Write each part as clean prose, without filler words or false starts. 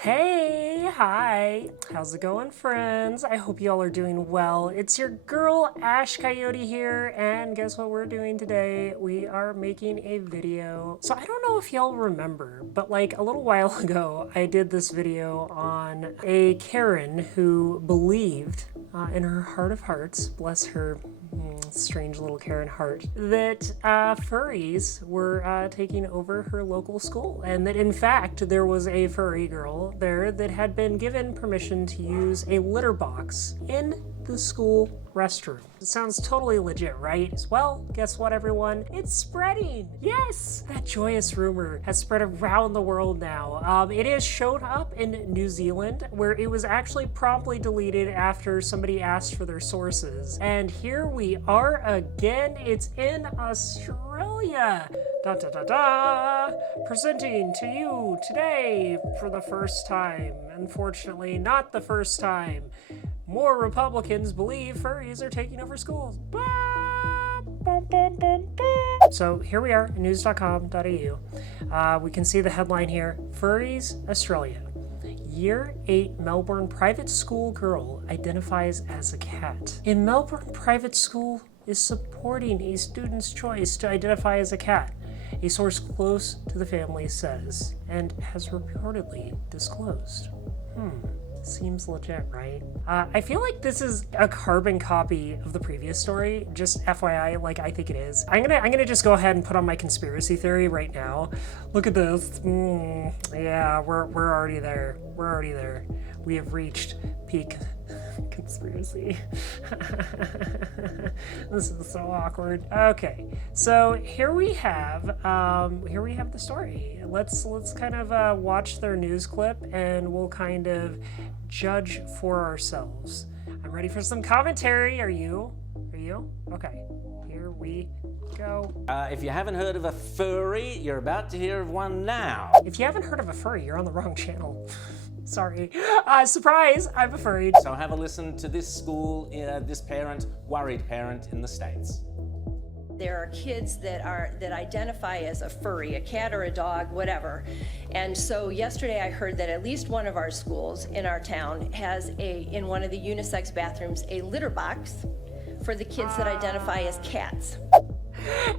Hey, hi, how's it going, friends? I hope y'all are doing well. It's your girl Ash Coyote here, and guess what we're doing today? We are making a video. So I don't know if y'all remember, but like a little while ago, I did this video on a Karen who believed in her heart of hearts, bless her strange little Karen heart, that furries were taking over her local school, and that in fact there was a furry girl there that had been given permission to use a litter box in the school restroom. It sounds totally legit, right? Well, guess what, everyone? It's spreading! Yes! That joyous rumor has spread around the world now. It has showed up in New Zealand, where it was actually promptly deleted after somebody asked for their sources. And here we are again. It's in Australia. Da da da da! Presenting to you today for the first time. Unfortunately, not the first time. More Republicans believe furries are taking over schools. So here we are, news.com.au. We can see the headline here, Furries, Australia. Year 8 Melbourne private school girl identifies as a cat. A Melbourne private school is supporting a student's choice to identify as a cat, a source close to the family says, and has reportedly disclosed. Seems legit, right? I feel like this is a carbon copy of the previous story. Just FYI, like I think it is. I'm gonna just go ahead and put on my conspiracy theory right now. Look at this. Yeah, we're already there. We're already there. We have reached peak conspiracy. This is so awkward. Okay, so here we have the story. Let's kind of watch their news clip, and we'll kind of judge for ourselves. I'm ready for some commentary. Are you? Okay, here we go. If you haven't heard of a furry, you're about to hear of one now. If you haven't heard of a furry, you're on the wrong channel. Sorry. Surprise, I'm a furry. So have a listen to this school, this worried parent in the States. There are kids that identify as a furry, a cat or a dog, whatever. And so yesterday I heard that at least one of our schools in our town has in one of the unisex bathrooms, a litter box for the kids that identify as cats.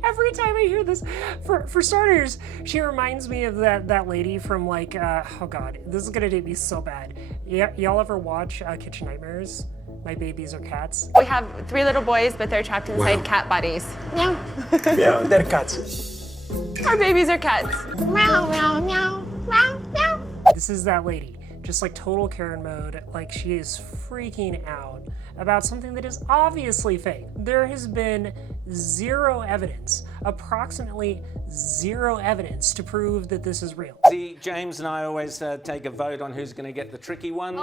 Every time I hear this, for starters, she reminds me of that lady from like, oh god, this is gonna date me so bad. Y'all ever watch Kitchen Nightmares? My babies are cats. We have 3 little boys, but they're trapped inside cat bodies. Meow. Yeah, they're cats. Our babies are cats. Meow, meow, meow, meow, meow. This is that lady, just like total Karen mode, like she is freaking out about something that is obviously fake. There has been approximately zero evidence to prove that this is real. See, James and I always take a vote on who's going to get the tricky ones.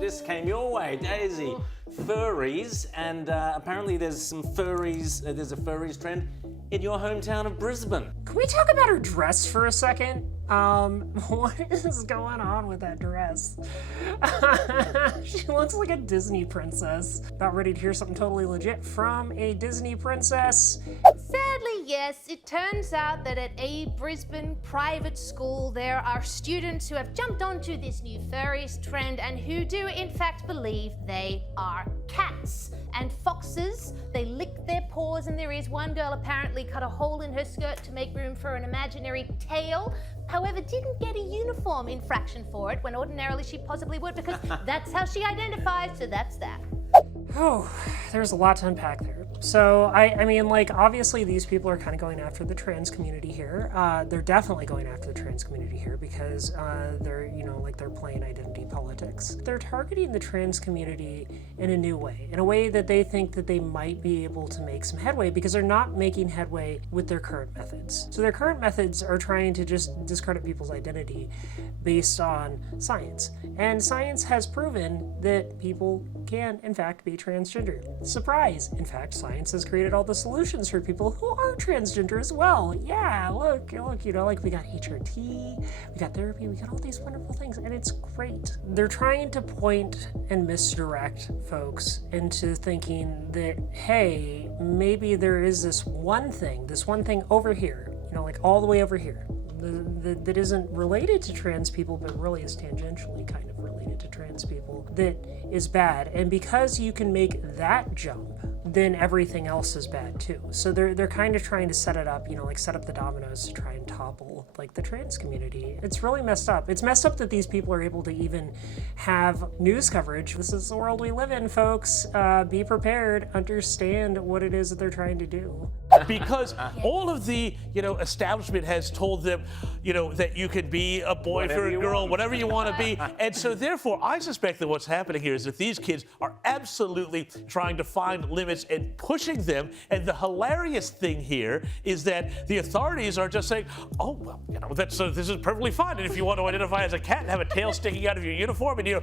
This came your way, Daisy. Furries, and apparently there's some furries, there's a furries trend in your hometown of Brisbane. Can we talk about her dress for a second? What is going on with that dress? She looks like a Disney princess. About ready to hear something totally legit from a Disney princess. Sadly, yes, it turns out that at a Brisbane private school, there are students who have jumped onto this new furries trend and who do in fact believe they are cats and foxes. They lick their paws, and there is one girl apparently cut a hole in her skirt to make room for an imaginary tail. However, didn't get a uniform infraction for it, when ordinarily she possibly would, because that's how she identifies, so that's that. Oh, there's a lot to unpack there. So, I mean, like, obviously these people are kind of going after the trans community here. They're definitely going after the trans community here because they're, they're playing identity politics. They're targeting the trans community in a new way, in a way that they think that they might be able to make some headway because they're not making headway with their current methods. So their current methods are trying to just discredit people's identity based on science. And science has proven that people can, in fact, be transgender. Surprise! In fact, science has created all the solutions for people who are transgender as well. Yeah, look, like we got HRT, we got therapy, we got all these wonderful things, and it's great. They're trying to point and misdirect folks into thinking that, hey, maybe there is this one thing over here, like all the way over here, that isn't related to trans people, but really is tangentially kind of related to trans people, that is bad. And because you can make that jump, then everything else is bad too. So they're kind of trying to set it up, like set up the dominoes to try and topple like the trans community. It's really messed up. It's messed up that these people are able to even have news coverage. This is the world we live in, folks. Be prepared, understand what it is that they're trying to do. Because all of the, establishment has told them, that you can be a boy Whatever or a you girl, want. whatever you want to be. And so therefore, I suspect that what's happening here is that these kids are absolutely trying to find limits and pushing them. And the hilarious thing here is that the authorities are just saying, oh, well, this is perfectly fine. And if you want to identify as a cat and have a tail sticking out of your uniform and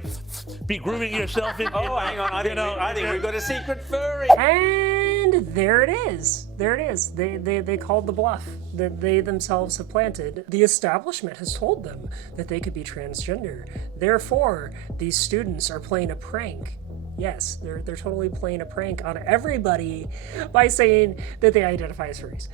be grooming yourself in, Oh, hang on. I think we've got a secret furry. And there it is. There it is. They called the bluff that they themselves have planted. The establishment has told them that they could be transgender. Therefore, these students are playing a prank. Yes, they're totally playing a prank on everybody by saying that they identify as furries.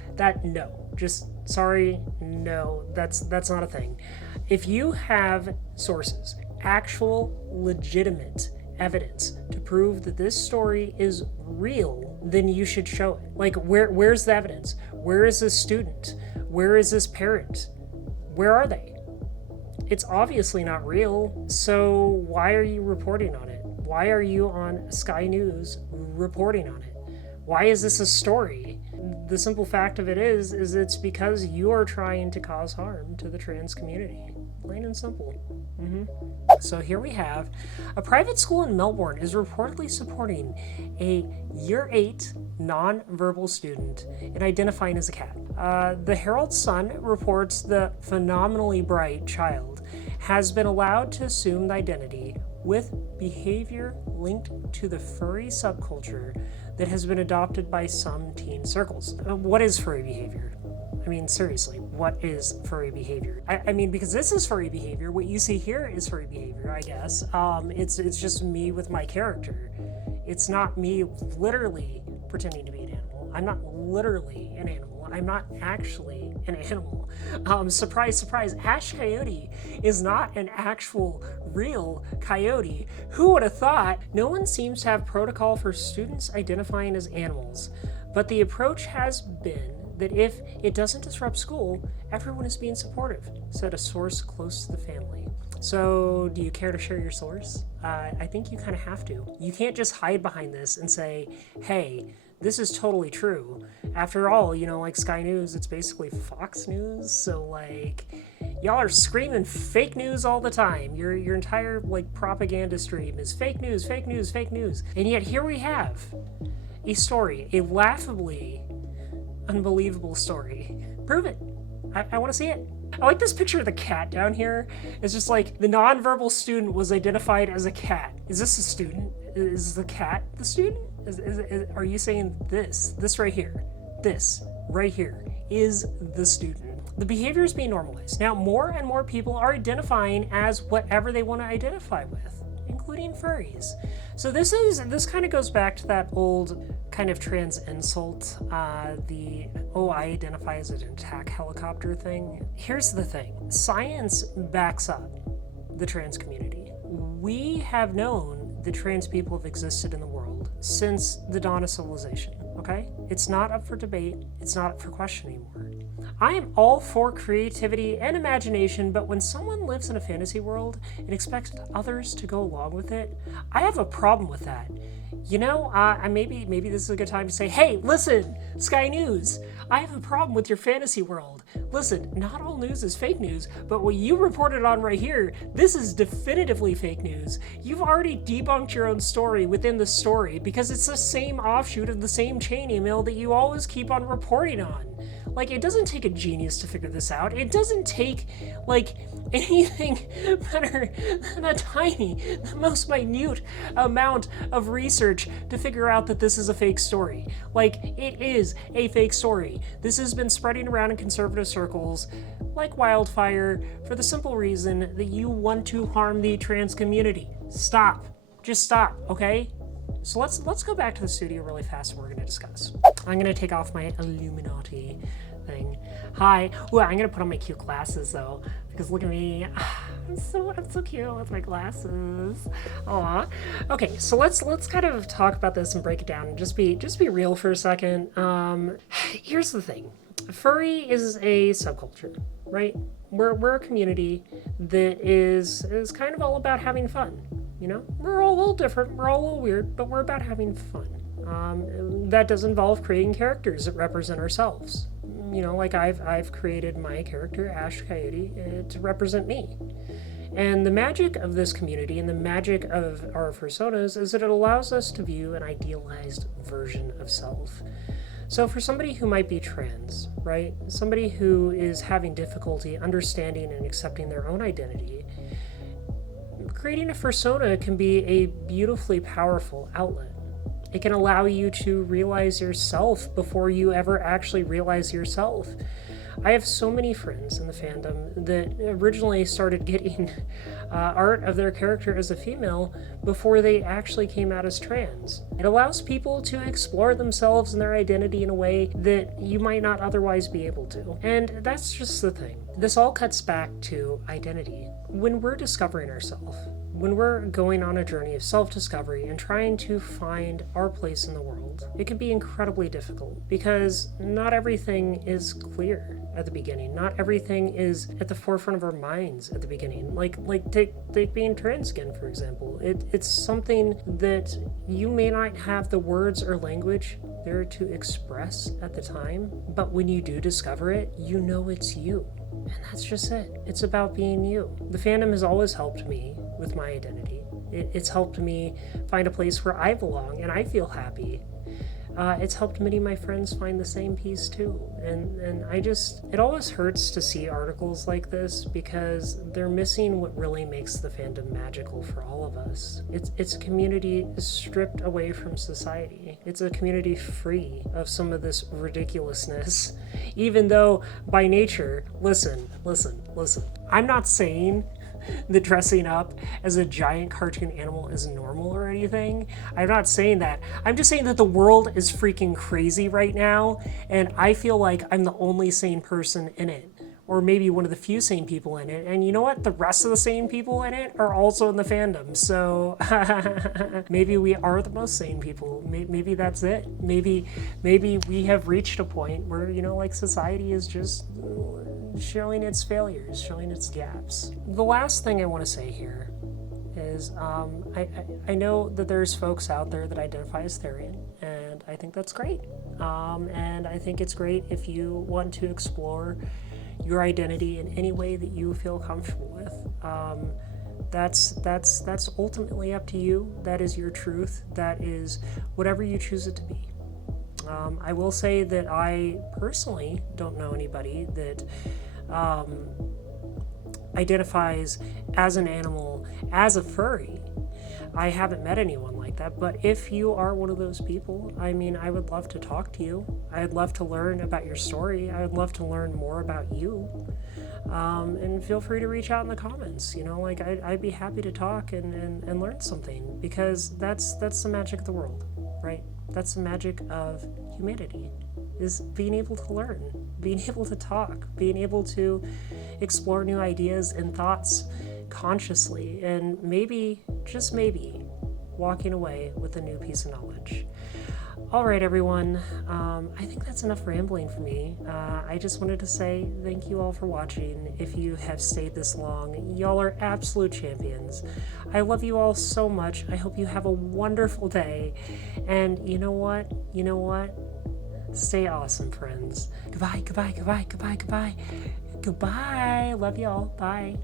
No, that's not a thing. If you have sources, actual legitimate evidence to prove that this story is real, then you should show it. Like, where's the evidence? Where is this student? Where is this parent? Where are they? It's obviously not real, so why are you reporting on it? Why are you on Sky News reporting on it? Why is this a story? The simple fact of it is it's because you are trying to cause harm to the trans community. Plain and simple. So here we have a private school in Melbourne is reportedly supporting a year 8 non-verbal student in identifying as a cat. The Herald Sun reports the phenomenally bright child has been allowed to assume the identity with behavior linked to the furry subculture that has been adopted by some teen circles. What is furry behavior? I mean, seriously, what is furry behavior? I mean, because this is furry behavior. What you see here is furry behavior, I guess. It's just me with my character. It's not me literally pretending to be an animal. I'm not literally an animal. I'm not actually an animal. Surprise, surprise, Ash Coyote is not an actual real coyote. Who would have thought? No one seems to have protocol for students identifying as animals, but the approach has been that if it doesn't disrupt school, everyone is being supportive, said a source close to the family. So, do you care to share your source? I think you kind of have to. You can't just hide behind this and say, hey, this is totally true. After all, like Sky News, it's basically Fox News, so like, y'all are screaming fake news all the time. Your entire propaganda stream is fake news, fake news, fake news. And yet here we have a story, a laughably unbelievable story. Prove it. I want to see it. I like this picture of the cat down here. It's just like the nonverbal student was identified as a cat. Is this a student? Is the cat the student? Are you saying this right here, this right here is the student? The behavior is being normalized. Now, more and more people are identifying as whatever they want to identify with, including furries. So this kind of goes back to that old kind of trans insult, I identify as an attack helicopter thing. Here's the thing. Science backs up the trans community. We have known that trans people have existed in the world since the dawn of civilization, okay? It's not up for debate. It's not up for question anymore. I am all for creativity and imagination, but when someone lives in a fantasy world and expects others to go along with it, I have a problem with that. Maybe this is a good time to say, hey, listen, Sky News, I have a problem with your fantasy world. Listen, not all news is fake news, but what you reported on right here, this is definitively fake news. You've already debunked your own story within the story because it's the same offshoot of the same chain email that you always keep on reporting on. It doesn't take a genius to figure this out. It doesn't take, anything better than the most minute amount of research to figure out that this is a fake story. It is a fake story. This has been spreading around in conservative circles like wildfire for the simple reason that you want to harm the trans community. Stop. Just stop, okay? So let's go back to the studio really fast and we're going to discuss. I'm going to take off my Illuminati thing. Hi. Ooh, I'm gonna put on my cute glasses though, because look at me. I'm so cute with my glasses. Aw. Okay, so let's kind of talk about this and break it down and just be real for a second. Here's the thing. Furry is a subculture, right? We're a community that is kind of all about having fun. You know, we're all a little different, we're all a little weird, but we're about having fun. That does involve creating characters that represent ourselves. You know, like I've created my character, Ash Coyote, to represent me. And the magic of this community and the magic of our personas is that it allows us to view an idealized version of self. So for somebody who might be trans, right? Somebody who is having difficulty understanding and accepting their own identity, creating a fursona can be a beautifully powerful outlet. It can allow you to realize yourself before you ever actually realize yourself. I have so many friends in the fandom that originally started getting art of their character as a female before they actually came out as trans. It allows people to explore themselves and their identity in a way that you might not otherwise be able to. And that's just the thing. This all cuts back to identity. When we're discovering ourselves, when we're going on a journey of self-discovery and trying to find our place in the world, it can be incredibly difficult because not everything is clear at the beginning. Not everything is at the forefront of our minds at the beginning. Like take being trans again, for example. It's something that you may not have the words or language there to express at the time, but when you do discover it, you know it's you. And that's just it. It's about being you. The fandom has always helped me with my identity. It's helped me find a place where I belong and I feel happy. It's helped many of my friends find the same peace too. And it always hurts to see articles like this because they're missing what really makes the fandom magical for all of us. It's a community stripped away from society. It's a community free of some of this ridiculousness. Even though by nature, listen, I'm not saying that dressing up as a giant cartoon animal is normal or anything. I'm not saying that. I'm just saying that the world is freaking crazy right now, and I feel like I'm the only sane person in it. Or maybe one of the few sane people in it. And you know what? The rest of the sane people in it are also in the fandom. So maybe we are the most sane people. Maybe that's it. Maybe we have reached a point where, you know, like society is just showing its failures, showing its gaps. The last thing I want to say here is I know that there's folks out there that identify as Therian, and I think that's great. And I think it's great if you want to explore your identity in any way that you feel comfortable with. That's ultimately up to you. That is your truth. That is whatever you choose it to be. I will say that I personally don't know anybody that identifies as an animal, as a furry. I haven't met anyone like that, but if you are one of those people, I mean, I would love to talk to you. I'd love to learn about your story. I would love to learn more about you. And feel free to reach out in the comments. You know, like I'd be happy to talk and learn something, because that's the magic of the world, right? That's the magic of humanity, is being able to learn, being able to talk, being able to explore new ideas and thoughts consciously, and maybe, just maybe, walking away with a new piece of knowledge. All right, everyone, I think that's enough rambling for me. I just wanted to say thank you all for watching. If you have stayed this long, y'all are absolute champions. I love you all so much. I hope you have a wonderful day. And you know what? Stay awesome, friends. Goodbye. Goodbye. Love y'all. Bye.